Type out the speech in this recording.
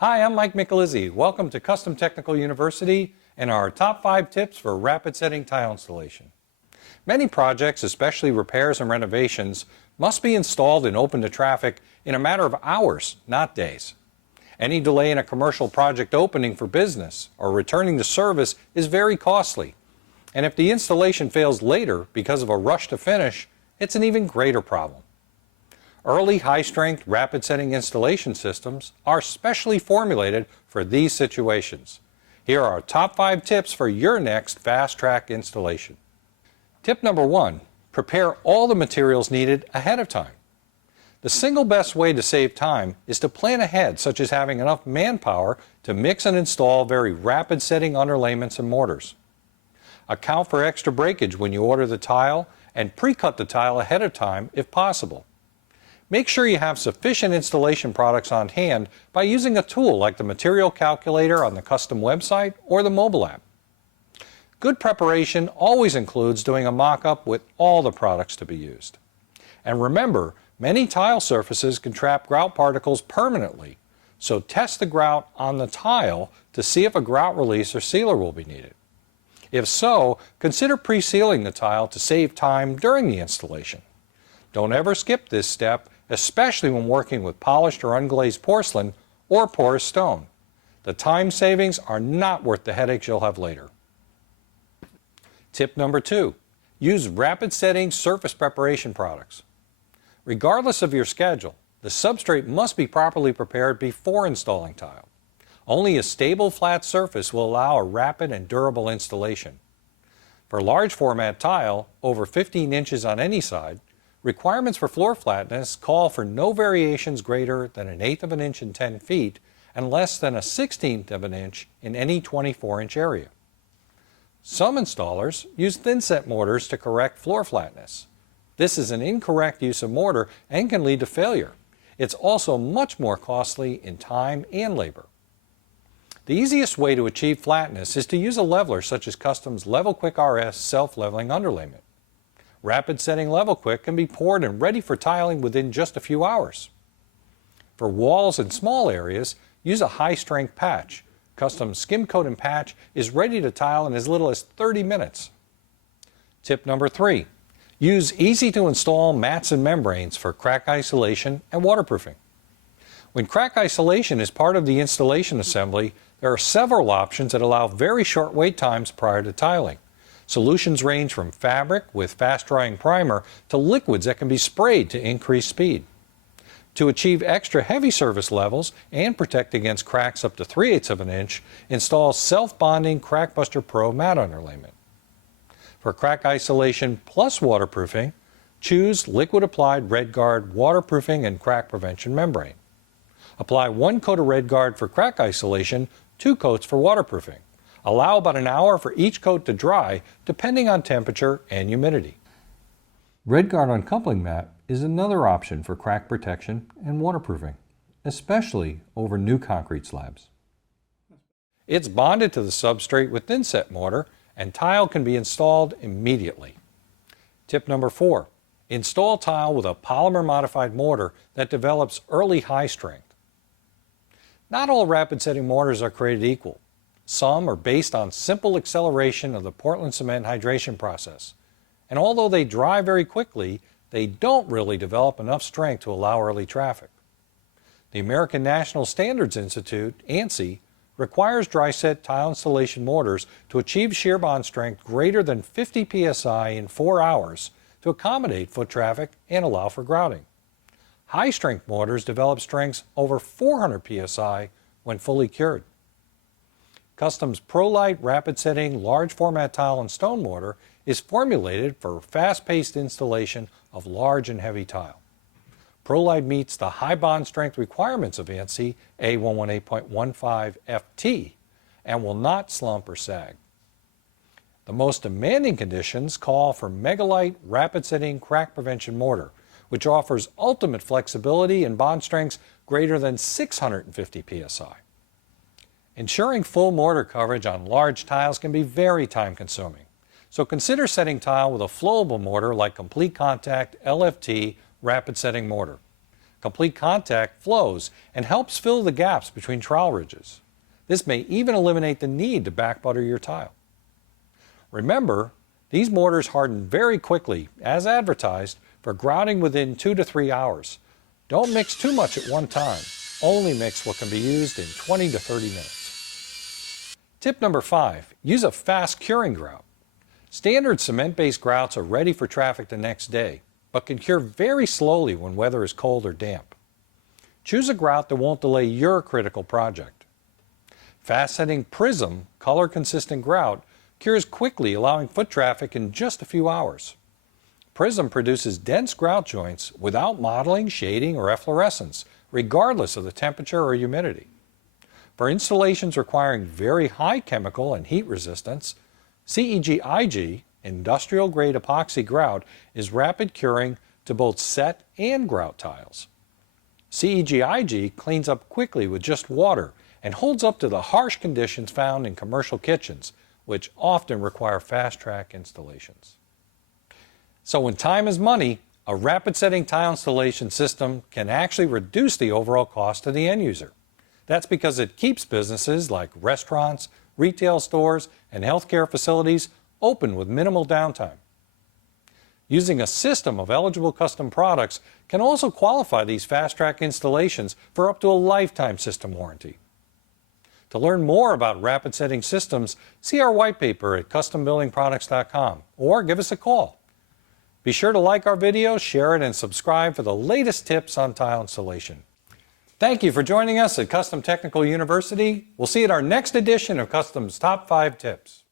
Hi, I'm Mike Michelizzi. Welcome to Custom Technical University and our top 5 tips for rapid setting tile installation. Many projects, especially repairs and renovations, must be installed and open to traffic in a matter of hours, not days. Any delay in a commercial project opening for business or returning to service is very costly. And if the installation fails later because of a rush to finish, it's an even greater problem. Early high-strength rapid setting installation systems are specially formulated for these situations. Here are our top 5 tips for your next fast-track installation. Tip number 1, prepare all the materials needed ahead of time. The single best way to save time is to plan ahead, such as having enough manpower to mix and install very rapid setting underlayments and mortars. Account for extra breakage when you order the tile and pre-cut the tile ahead of time if possible. Make sure you have sufficient installation products on hand by using a tool like the material calculator on the custom website or the mobile app. Good preparation always includes doing a mock-up with all the products to be used. And remember, many tile surfaces can trap grout particles permanently, so test the grout on the tile to see if a grout release or sealer will be needed. If so, consider pre-sealing the tile to save time during the installation. Don't ever skip this step, especially when working with polished or unglazed porcelain or porous stone. The time savings are not worth the headaches you'll have later. Tip number 2, use rapid setting surface preparation products. Regardless of your schedule, the substrate must be properly prepared before installing tile. Only a stable flat surface will allow a rapid and durable installation. For large format tile, over 15 inches on any side, requirements for floor flatness call for no variations greater than 1/8 of an inch in 10 feet and less than 1/16 of an inch in any 24-inch area. Some installers use thin-set mortars to correct floor flatness. This is an incorrect use of mortar and can lead to failure. It's also much more costly in time and labor. The easiest way to achieve flatness is to use a leveler such as Custom's Level Quick RS self-leveling underlayment. Rapid setting Level Quick can be poured and ready for tiling within just a few hours. For walls and small areas, use a high-strength patch. Custom Skim Coat and Patch is ready to tile in as little as 30 minutes. Tip number 3, use easy-to-install mats and membranes for crack isolation and waterproofing. When crack isolation is part of the installation assembly, there are several options that allow very short wait times prior to tiling. Solutions range from fabric with fast-drying primer to liquids that can be sprayed to increase speed. To achieve extra heavy service levels and protect against cracks up to 3/8 of an inch, install self-bonding Crackbuster Pro mat underlayment. For crack isolation plus waterproofing, choose liquid-applied RedGuard waterproofing and crack prevention membrane. Apply 1 coat of RedGuard for crack isolation, 2 coats for waterproofing. Allow about an hour for each coat to dry, depending on temperature and humidity. RedGuard uncoupling mat is another option for crack protection and waterproofing, especially over new concrete slabs. It's bonded to the substrate with thin-set mortar, and tile can be installed immediately. Tip number 4, install tile with a polymer-modified mortar that develops early high strength. Not all rapid setting mortars are created equal. Some are based on simple acceleration of the Portland cement hydration process. And although they dry very quickly, they don't really develop enough strength to allow early traffic. The American National Standards Institute, ANSI, requires dry-set tile installation mortars to achieve shear bond strength greater than 50 psi in 4 hours to accommodate foot traffic and allow for grouting. High-strength mortars develop strengths over 400 psi when fully cured. Custom's ProLite rapid setting large format tile and stone mortar is formulated for fast-paced installation of large and heavy tile. ProLite meets the high bond strength requirements of ANSI A118.15 FT and will not slump or sag. The most demanding conditions call for Megalite rapid setting crack prevention mortar, which offers ultimate flexibility and bond strengths greater than 650 psi. Ensuring full mortar coverage on large tiles can be very time-consuming, so consider setting tile with a flowable mortar like Complete Contact LFT rapid setting mortar. complete contact flows and helps fill the gaps between trowel ridges. This may even eliminate the need to back butter your tile. Remember, these mortars harden very quickly, as advertised, for grouting within 2 to 3 hours. Don't mix too much at one time. Only mix what can be used in 20 to 30 minutes. Tip number 5, use a fast curing grout. Standard cement-based grouts are ready for traffic the next day, but can cure very slowly when weather is cold or damp. Choose a grout that won't delay your critical project. Fast-setting Prism color-consistent grout cures quickly, allowing foot traffic in just a few hours. Prism produces dense grout joints without mottling, shading, or efflorescence, regardless of the temperature or humidity. For installations requiring very high chemical and heat resistance, CEG-IG, industrial-grade epoxy grout, is rapid curing to both set and grout tiles. CEG-IG cleans up quickly with just water and holds up to the harsh conditions found in commercial kitchens, which often require fast-track installations. So when time is money, a rapid setting tile installation system can actually reduce the overall cost to the end user. That's because it keeps businesses like restaurants, retail stores, and healthcare facilities open with minimal downtime. Using a system of eligible custom products can also qualify these fast-track installations for up to a lifetime system warranty. To learn more about rapid setting systems, see our white paper at custombuildingproducts.com or give us a call. Be sure to like our video, share it, and subscribe for the latest tips on tile installation. Thank you for joining us at Custom Technical University. We'll see you at our next edition of Custom's Top 5 Tips.